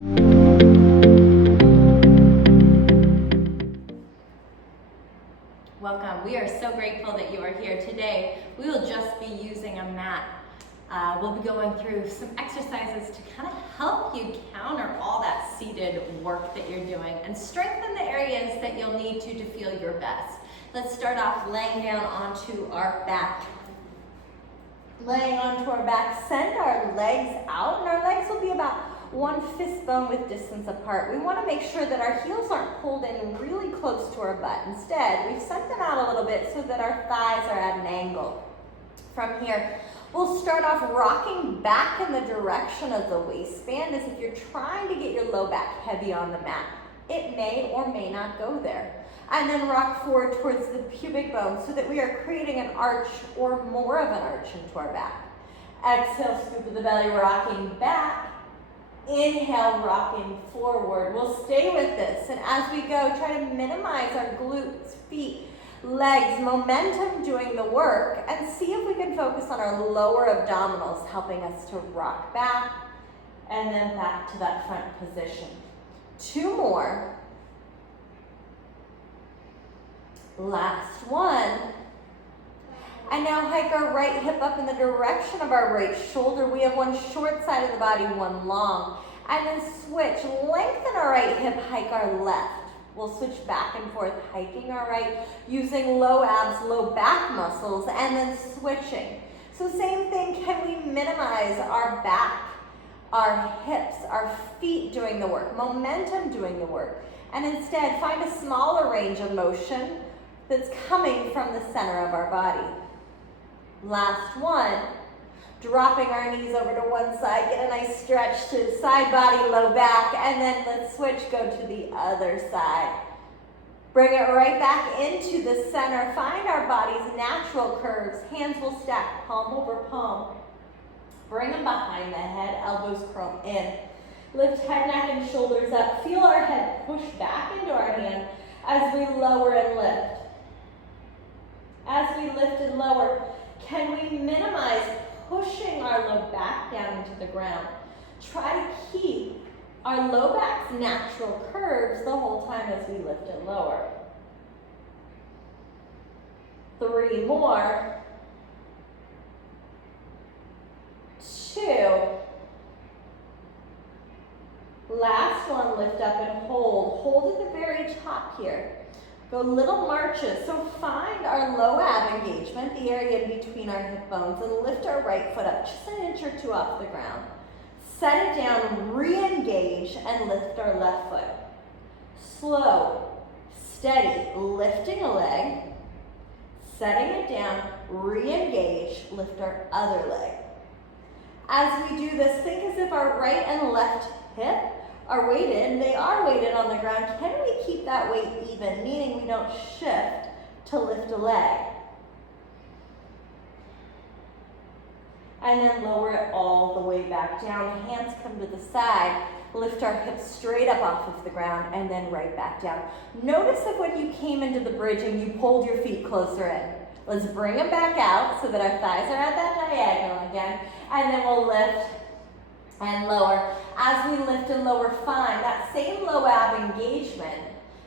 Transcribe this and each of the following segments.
Welcome. We are so grateful that you are here today. We will just be using a mat. We'll be going through some exercises to kind of help you counter all that seated work that you're doing and strengthen the areas that you'll need to feel your best. Let's start off laying down onto our back. Laying onto our back, send our legs out, and our legs will be about 1 fist bone width distance apart. We want to make sure that our heels aren't pulled in really close to our butt. Instead, we've sent them out a little bit so that our thighs are at an angle. From here, we'll start off rocking back in the direction of the waistband as if you're trying to get your low back heavy on the mat. It may or may not go there. And then rock forward towards the pubic bone so that we are creating an arch or more of an arch into our back. Exhale, scoop of the belly, rocking back. Inhale, rocking forward. We'll stay with this. And as we go, try to minimize our glutes, feet, legs, momentum doing the work, and see if we can focus on our lower abdominals, helping us to rock back and then back to that front position. 2 more. Last one. And now hike our right hip up in the direction of our right shoulder. We have one short side of the body, one long. And then switch, lengthen our right hip, hike our left. We'll switch back and forth, hiking our right, using low abs, low back muscles, and then switching. So same thing, can we minimize our back, our hips, our feet doing the work, momentum doing the work, and instead find a smaller range of motion that's coming from the center of our body. Last one, dropping our knees over to one side, get a nice stretch to side body, low back, and then let's switch, go to the other side. Bring it right back into the center. Find our body's natural curves. Hands will stack palm over palm. Bring them behind the head, elbows curl in. Lift head, neck, and shoulders up. Feel our head push back into our hand as we lower and lift. As we lift and lower, can we minimize pushing our low back down into the ground? Try to keep our low back's natural curves the whole time as we lift and lower. 3 more. 2. Last one, lift up and hold. Hold at the very top here. Go little marches. So find our low ab engagement, the area in between our hip bones, and lift our right foot up just an inch or 2 off the ground. Set it down, re-engage, and lift our left foot. Slow, steady, lifting a leg, setting it down, re-engage, lift our other leg. As we do this, think as if our right and left hip are weighted. They are weighted on the ground. Can we keep that weight even, meaning we don't shift to lift a leg? And then lower it all the way back down. Hands come to the side. Lift our hips straight up off of the ground and then right back down. Notice that when you came into the bridge and you pulled your feet closer in. Let's bring them back out so that our thighs are at that diagonal again. And then we'll lift and lower. As we lift and lower, find that same low ab engagement.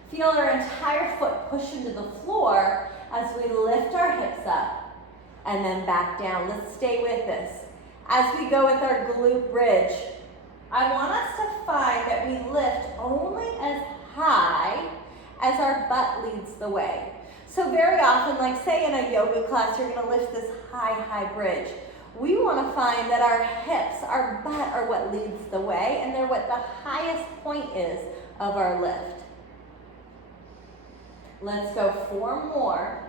Feel our entire foot push into the floor as we lift our hips up and then back down. Let's stay with this. As we go with our glute bridge, I want us to find that we lift only as high as our butt leads the way. So very often, like say in a yoga class, you're gonna lift this high bridge. We want to find that our hips, our butt are what leads the way, and they're what the highest point is of our lift. Let's go 4 more.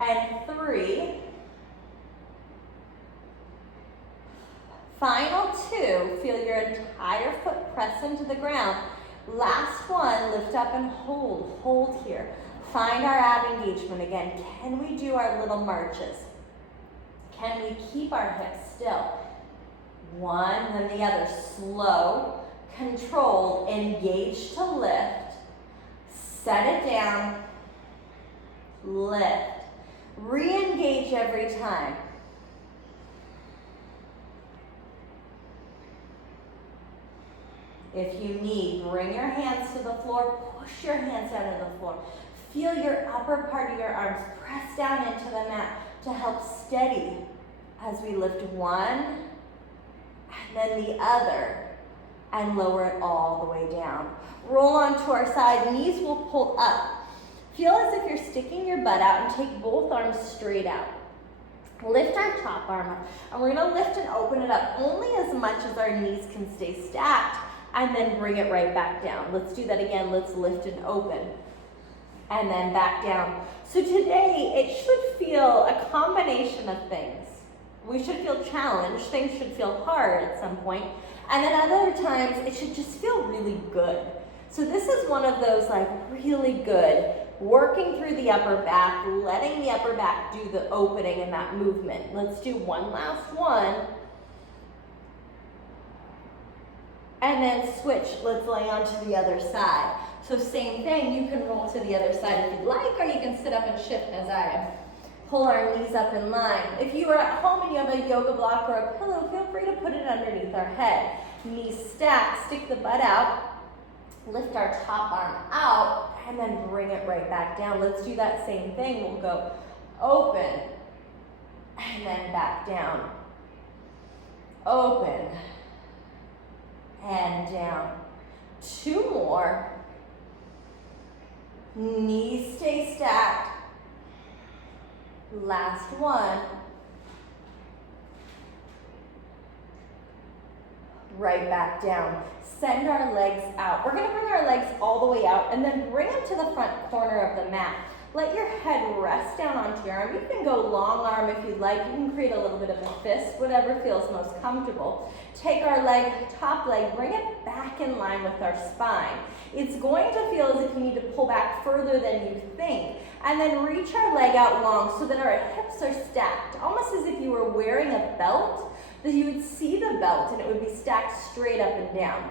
And 3. Final 2, feel your entire foot press into the ground. Last one, lift up and hold. Hold here. Find our ab engagement again. Can we do our little marches? Can we keep our hips still? One, then the other. Slow, controlled, engage to lift. Set it down, lift. Re-engage every time. If you need, bring your hands to the floor, push your hands down to the floor. Feel your upper part of your arms press down into the mat to help steady as we lift one and then the other and lower it all the way down. Roll onto our side, knees will pull up. Feel as if you're sticking your butt out and take both arms straight out. Lift our top arm up, and we're gonna lift and open it up only as much as our knees can stay stacked, and then bring it right back down. Let's do that again. Let's lift and open, and then back down. So today, it should feel a combination of things. We should feel challenged. Things should feel hard at some point, and then other times, it should just feel really good. So this is one of those like really good, working through the upper back, letting the upper back do the opening and that movement. Let's do one last one. And then switch, let's lay onto the other side. So same thing, you can roll to the other side if you'd like, or you can sit up and shift as I am. Pull our knees up in line. If you are at home and you have a yoga block or a pillow, feel free to put it underneath our head. Knees stacked, stick the butt out. Lift our top arm out and then bring it right back down. Let's do that same thing. We'll go open and then back down. Open and down. Two more. Knees stay stacked. Last one. Right back down. Send our legs out. We're gonna bring our legs all the way out and then bring them to the front corner of the mat. Let your head rest down onto your arm. You can go long arm if you'd like. You can create a little bit of a fist, whatever feels most comfortable. Take our leg, top leg, bring it back in line with our spine. It's going to feel as if you need to pull back further than you think. And then reach our leg out long so that our hips are stacked, almost as if you were wearing a belt, that you would see the belt and it would be stacked straight up and down.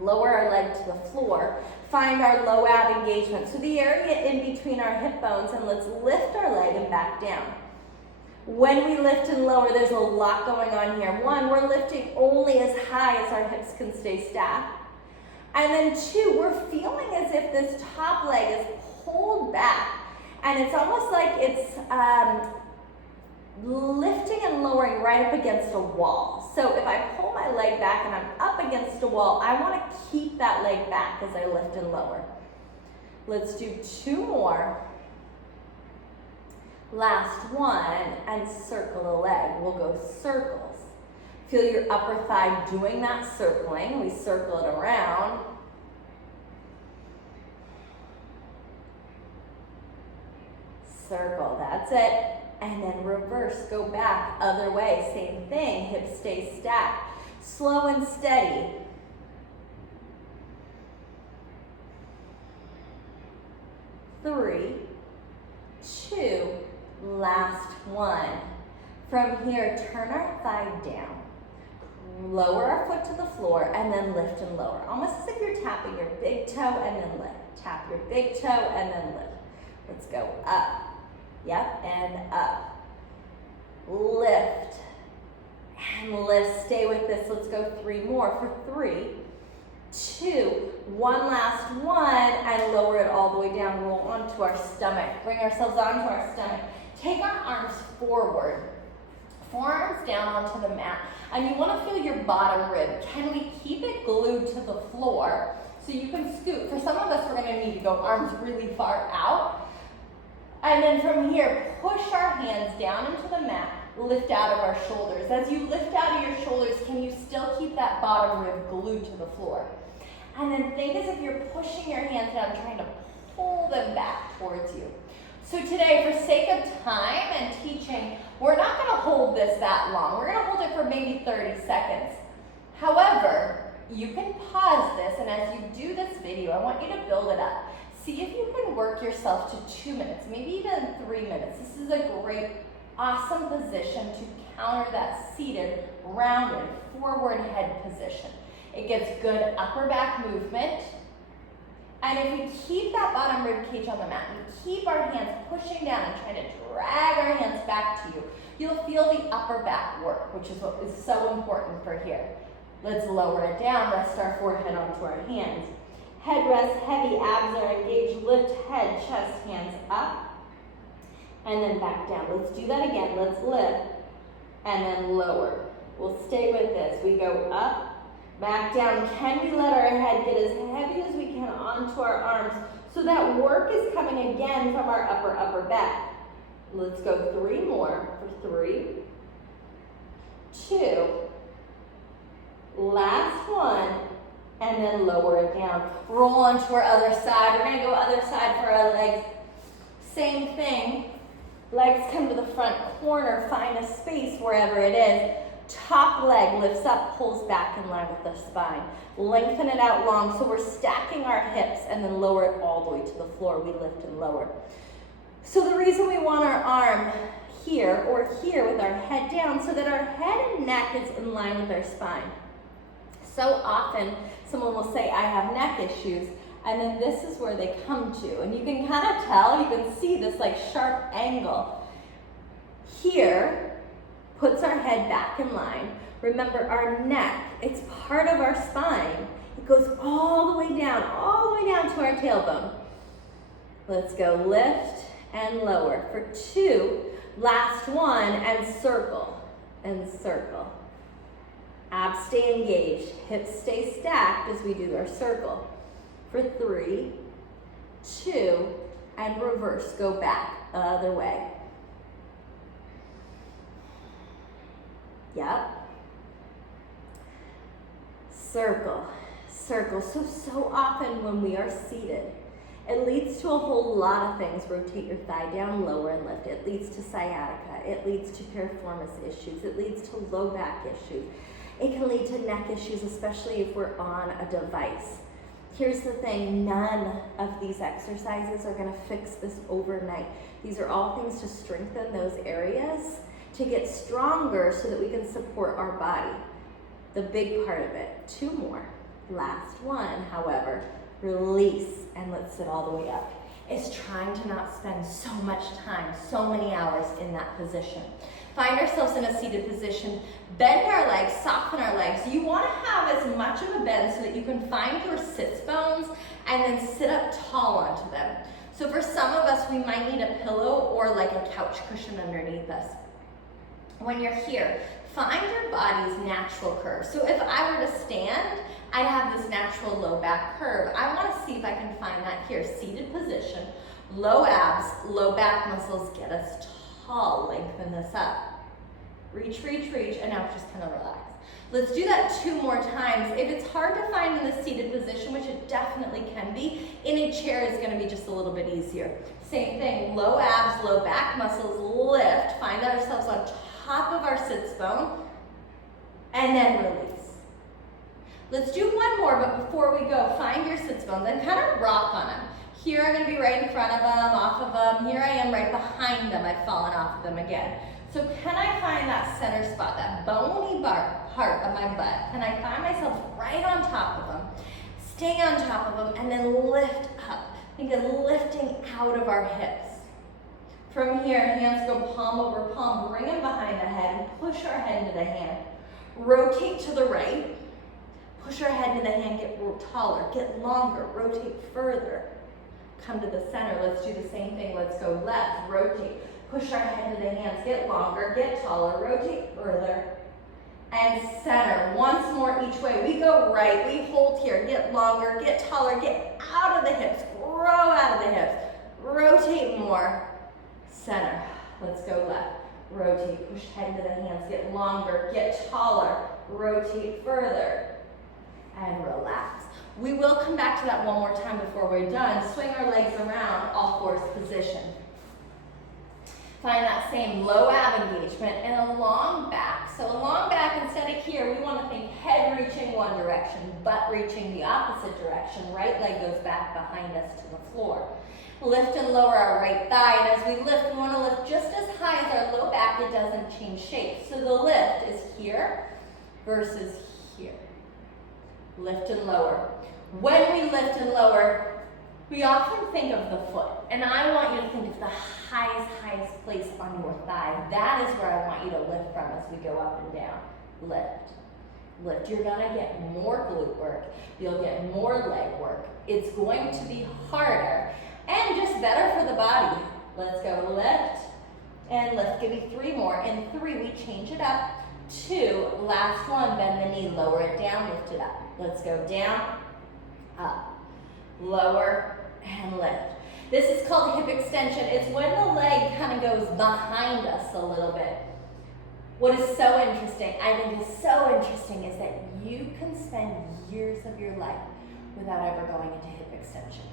Lower our leg to the floor. Find our low ab engagement. So the area in between our hip bones, and let's lift our leg and back down. When we lift and lower, there's a lot going on here. One, we're lifting only as high as our hips can stay stacked. And then two, we're feeling as if this top leg is pulled back. And it's almost like it's lifting and lowering right up against a wall. So if I pull my leg back and I'm up against a wall, I want to keep that leg back as I lift and lower. Let's do two more. Last one, and circle the leg. We'll go circles. Feel your upper thigh doing that circling. We circle it around. Circle, that's it. And then reverse, go back, other way, same thing, hips stay stacked. Slow and steady. Three, two, last one. From here, turn our thigh down. Lower our foot to the floor and then lift and lower. Almost as if you're tapping your big toe and then lift. Tap your big toe and then lift. Let's go up. Yep, and up. Lift. And lift. Stay with this. Let's go three more for 3, 2, one last one, and lower it all the way down. Roll onto our stomach. Bring ourselves onto our stomach. Take our arms forward. Forearms down onto the mat. And you want to feel your bottom rib. Can we keep it glued to the floor so you can scoot? For some of us, we're going to need to go arms really far out. And then from here, push our hands down into the mat, lift out of our shoulders. As you lift out of your shoulders, can you still keep that bottom rib glued to the floor? And then think as if you're pushing your hands down, trying to pull them back towards you. So today, for sake of time and teaching, we're not going to hold this that long. We're going to hold it for maybe 30 seconds. However, you can pause this, and as you do this video, I want you to build it up. See if you can work yourself to 2 minutes, maybe even 3 minutes. This is a great, awesome position to counter that seated, rounded, forward head position. It gets good upper back movement. And if we keep that bottom rib cage on the mat, and keep our hands pushing down and trying to drag our hands back to you, you'll feel the upper back work, which is what is so important for here. Let's lower it down, rest our forehead onto our hands. Head rests heavy, abs are engaged, lift head, chest, hands up, and then back down. Let's do that again. Let's lift, and then lower. We'll stay with this. We go up, back down. Can we let our head get as heavy as we can onto our arms so that work is coming again from our upper back? Let's go 3 more for 3, 2, last one, and then lower it down. Roll onto our other side. We're gonna go other side for our legs. Same thing. Legs come to the front corner, find a space wherever it is. Top leg lifts up, pulls back in line with the spine. Lengthen it out long so we're stacking our hips and then lower it all the way to the floor. We lift and lower. So the reason we want our arm here or here with our head down so that our head and neck is in line with our spine. So often someone will say, I have neck issues, and then this is where they come to. And you can kind of tell, you can see this like sharp angle. Here puts our head back in line. Remember our neck, it's part of our spine. It goes all the way down to our tailbone. Let's go lift and lower for 2, last one, and circle, and circle. Abs stay engaged, hips stay stacked as we do our circle. For 3, 2, and reverse, go back, other way. Yep. Circle, circle. So often when we are seated, it leads to a whole lot of things. Rotate your thigh down, lower and lift. It leads to sciatica. It leads to piriformis issues. It leads to low back issues. It can lead to neck issues, especially if we're on a device. Here's the thing, none of these exercises are gonna fix this overnight. These are all things to strengthen those areas, to get stronger so that we can support our body. The big part of it, 2 more. Last one, however, release, and let's sit all the way up. Is trying to not spend so much time, so many hours in that position. Find ourselves in a seated position, bend our legs, soften our legs. You want to have as much of a bend so that you can find your sits bones and then sit up tall onto them. So for some of us, we might need a pillow or like a couch cushion underneath us. When you're here, find your body's natural curve. So if I were to stand, I'd have this natural low back curve. I want to see if I can find that here. Seated position, low abs, low back muscles, get us tall, lengthen this up. Reach, reach, reach, and now just kind of relax. Let's do that 2 more times. If it's hard to find in the seated position, which it definitely can be, in a chair is going to be just a little bit easier. Same thing, low abs, low back muscles, lift, find ourselves on top of our sits bone, and then release. Let's do 1 more, but before we go, find your sits bones and kind of rock on them. Here I'm going to be right in front of them, off of them. Here I am right behind them. I've fallen off of them again. So can I find that center spot, that bony part of my butt? Can I find myself right on top of them? Stay on top of them and then lift up. Think of lifting out of our hips. From here, hands go palm over palm. Bring them behind the head and push our head into the hand. Rotate to the right. Push our head into the hand, get taller, get longer, rotate further. Come to the center, let's do the same thing. Let's go left, rotate, push our head into the hands, get longer, get taller, rotate further, and center. Once more each way. We go right, we hold here, get longer, get taller, get out of the hips, grow out of the hips, rotate more, center. Let's go left, rotate, push head into the hands, get longer, get taller, rotate further, and relax. We will come back to that 1 more time before we're done. Swing our legs around, all 4s position. Find that same low ab engagement and a long back. So a long back, instead of here, we want to think head reaching one direction, butt reaching the opposite direction. Right leg goes back behind us to the floor. Lift and lower our right thigh, and as we lift, we want to lift just as high as our low back. It doesn't change shape. So the lift is here versus here. Lift and lower. When we lift and lower, we often think of the foot, and I want you to think of the highest place on your thigh. That is where I want you to lift from as we go up and down. Lift, lift. You're gonna get more glute work. You'll get more leg work. It's going to be harder and just better for the body. Let's go lift and lift. Give me 3 more. In 3, we change it up. 2, last one, bend the knee, lower it down, lift it up. Let's go down, up, lower, and lift. This is called hip extension. It's when the leg kind of goes behind us a little bit. What is so interesting, I think is so interesting, is that you can spend years of your life without ever going into hip extension,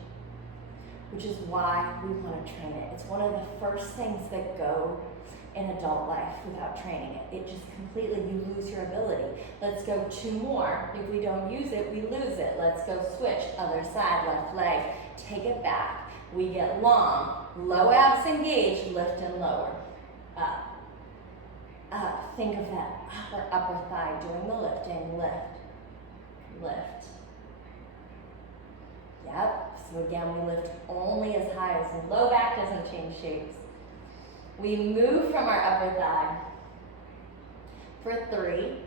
which is why we want to train it. It's one of the first things that go in adult life without training it. It just completely, you lose your ability. Let's go 2 more. If we don't use it, we lose it. Let's go switch, other side, left leg. Take it back. We get long, low abs engaged, lift and lower, up. Up, think of that upper thigh doing the lifting, lift, lift. Yep, so again, we lift only as high as the low back doesn't change shapes. We move from our upper thigh for 3,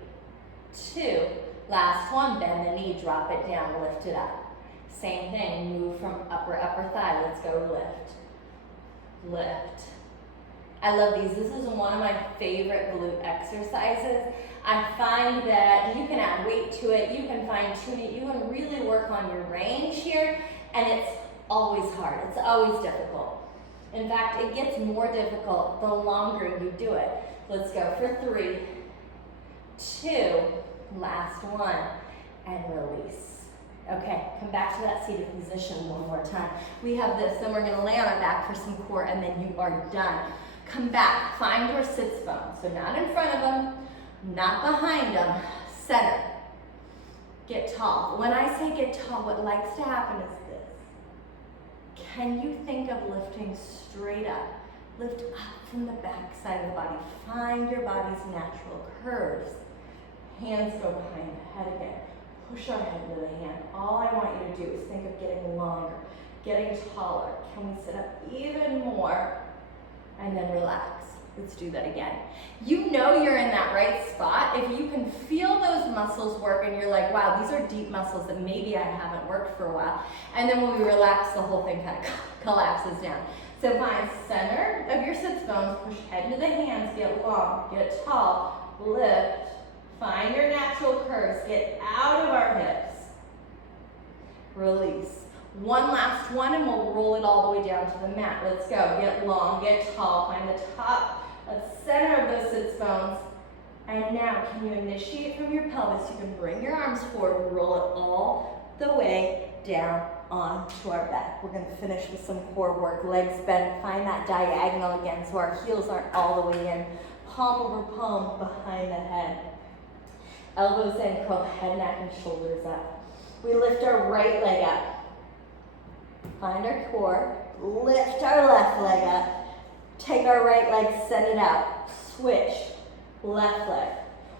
2, last one, bend the knee, drop it down, lift it up. Same thing, move from upper thigh, let's go lift, lift. I love these. This is one of my favorite glute exercises. I find that you can add weight to it, you can fine tune it, you can really work on your range here, and it's always hard, it's always difficult. In fact, it gets more difficult the longer you do it. Let's go for 3, 2, last one, and release. Okay, come back to that seated position one more time. We have this, then we're gonna lay on our back for some core, and then you are done. Come back, find your sits bones. So not in front of them, not behind them, center. Get tall. When I say get tall, what likes to happen is this. Can you think of lifting straight up? Lift up from the back side of the body. Find your body's natural curves. Hands go behind the head again. Push our head into the hand. All I want you to do is think of getting longer, getting taller. Can we sit up even more? And then relax. Let's do that again. You know you're in that right spot if you can feel those muscles work and you're like, wow, these are deep muscles that maybe I haven't worked for a while. And then when we relax, the whole thing kind of collapses down. So find center of your sits bones, push head into the hands, get long, get tall, lift, find your natural curves, get out of our hips, release. One last one and we'll roll it all the way down to the mat. Let's go. Get long, get tall, find the top, the center of those sits bones. And now, can you initiate from your pelvis? You can bring your arms forward, roll it all the way down onto our back. We're gonna finish with some core work. Legs bent, find that diagonal again so our heels aren't all the way in. Palm over palm behind the head. Elbows in, curl head, neck, and shoulders up. We lift our right leg up. Find our core, lift our left leg up, take our right leg, send it out, switch, left leg.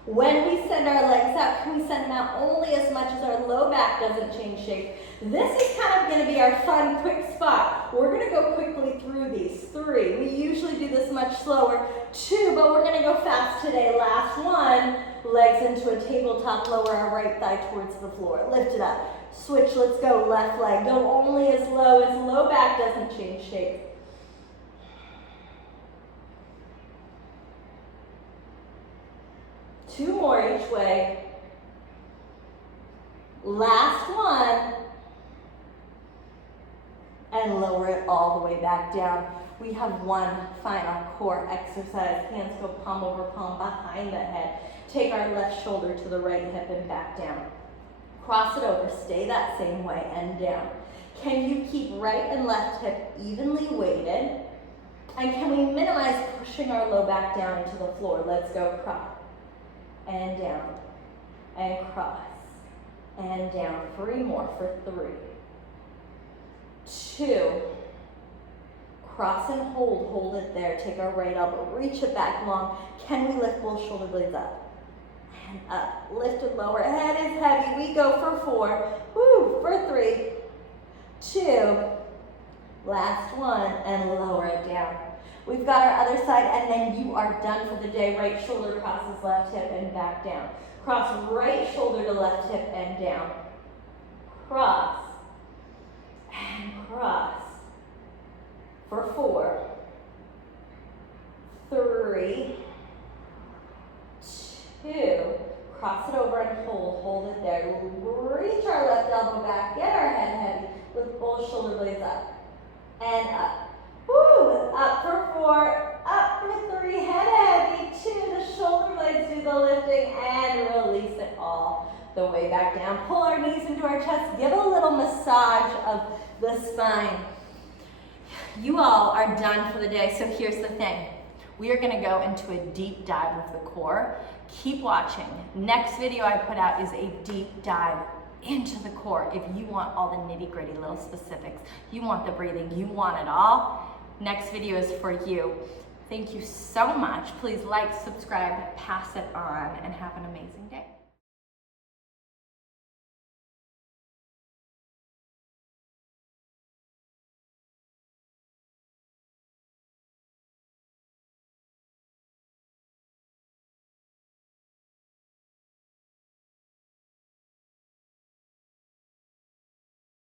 When we send our legs out, can we send them out only as much as our low back doesn't change shape? This is kind of going to be our fun, quick spot. We're going to go quickly through these. 3, we usually do this much slower. 2, but we're going to go fast today. Last one, legs into a tabletop, lower our right thigh towards the floor. Lift it up. Switch, let's go, left leg. Go only as low back doesn't change shape. Two more each way. Last one. And lower it all the way back down. We have one final core exercise. Hands go palm over palm behind the head. Take our left shoulder to the right hip and back down. Cross it over, stay that same way and down. Can you keep right and left hip evenly weighted? And can we minimize pushing our low back down into the floor? Let's go cross and down and cross and down. 3 more for 3, 2, cross and hold it there. Take our right elbow, reach it back long. Can we lift both shoulder blades up? And up, lift and lower, head is heavy. We go for 4, for 3, 2, last one, and lower it down. We've got our other side, and then you are done for the day. Right shoulder crosses left hip and back down. Cross right shoulder to left hip and down. Cross and cross. For 4, 3, 2, cross it over and hold it there. Reach our left elbow back, get our head heavy with both shoulder blades up and up. Woo, up for 4, up for 3, head heavy, 2, the shoulder blades do the lifting and release it all the way back down. Pull our knees into our chest, give a little massage of the spine. You all are done for the day, so here's the thing. We are gonna go into a deep dive with the core. Keep watching. Next video I put out is a deep dive into the core. If you want all the nitty-gritty little specifics, you want the breathing, you want it all, next video is for you. Thank you so much. Please like, subscribe, pass it on, and have an amazing day.